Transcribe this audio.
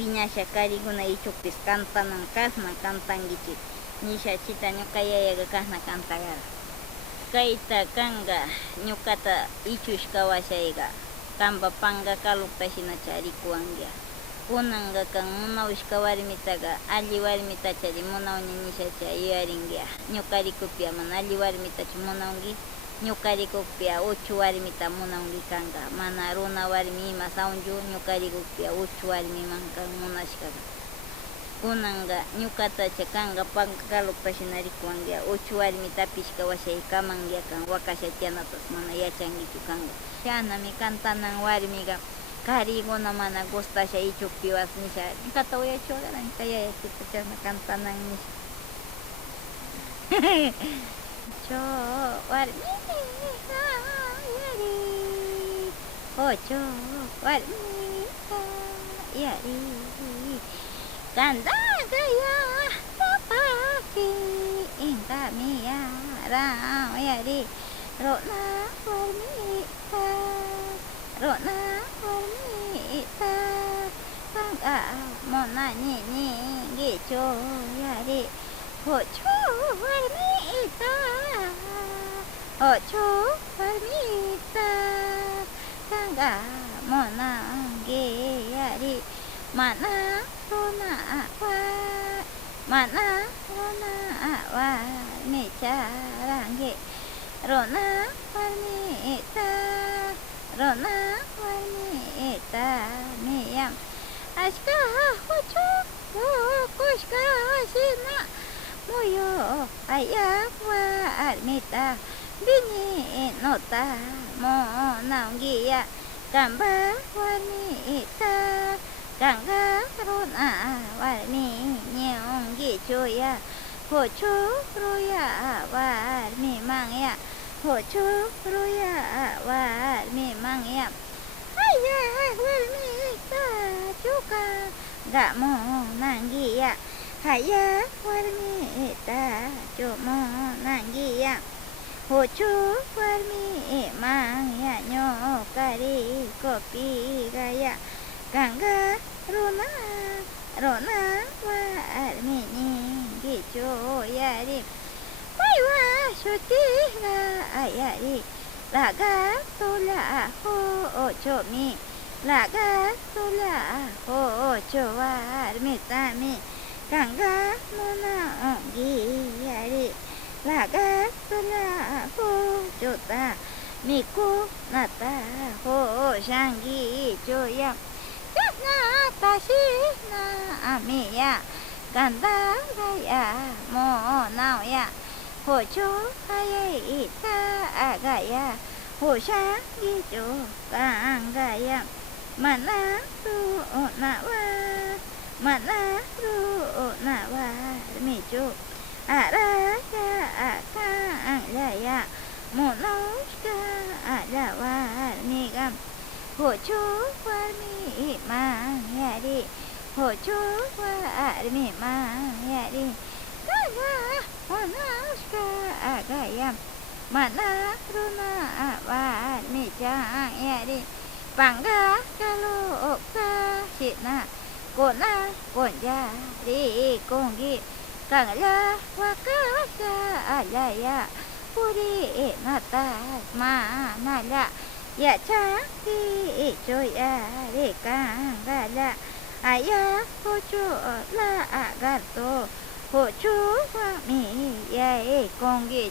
Piñasha kariguna ichukpis cantanan kasna cantankichik nisha chita ñuka yayaga kasna cantagara. Kayta kanga ñukata ichushka washayga kamba panga kalukta shina charikuwangia. Kunanga kan munawishka warmitaga alli warmita chari munawña nishacha yuyaringia. Ñukarikupia mana alli warmitachu munawki, ñukarikupia 8 warmita munawki kanga. Mana runa warmi ima sawnchu, ñukarikupia 8 warmiman kan munashkaga. Kunanga ñukatacha kanga panga kalukta shina rikuwangia 8 warmita pishka washaykamangia kan wakasha tianatas mana yachankichu kanga. Shanami kantanan warmiga kariguna mana gustasha ichukpiwas nisha ñukata uyachiwagara ñuka yayakita chasna cantanan nisha. Ocho warmiqa yari, ocho warmiqa yari, kandagaya tapaki inkamiyara yari, rona warmiqa, rona warmiqa, kanga mona nini gicho yari, ocho warmiqa, ocho warmiqa, kanga mona yari, mana rona wa micharange, rona warmiqa, rona warmiqa miyam, ashka ocho kushka shina muyo ayak warmita bini nota monangia kamba warmita kanga rona warmi nyongi choya ocho roya warmi mangya, ocho roya warmi mangya, ayak warmita chuka gak mau nanggia, ayak warmita cuma nanggia, ocho warmi mangya nyokari kopi gaya, kanga rona warmi nyingi choyari, waiwa shutiga ayari, laga tola ho ocho mi, laga tola ho ocho warmi tami, kanga mona yari, laga tola ho jota miku nata ho shangi choya, jasna tashina amiya, ganda gaya monawya, hocho hayita agaya, ho shangi cho kangaya, mana nawa micho, araya akanglaya, monoshka alawar nigam, hocho warmi mangyari, hocho warmi mangyari, kanga monoshka agayam, mana runa warmi changyari, pangga kalau shina kona konjari kongi, kangla wakasa alaya, puri natas manala, ya cantik coyari kanggala, ayah hocho la agato, hocho wami yai kongi.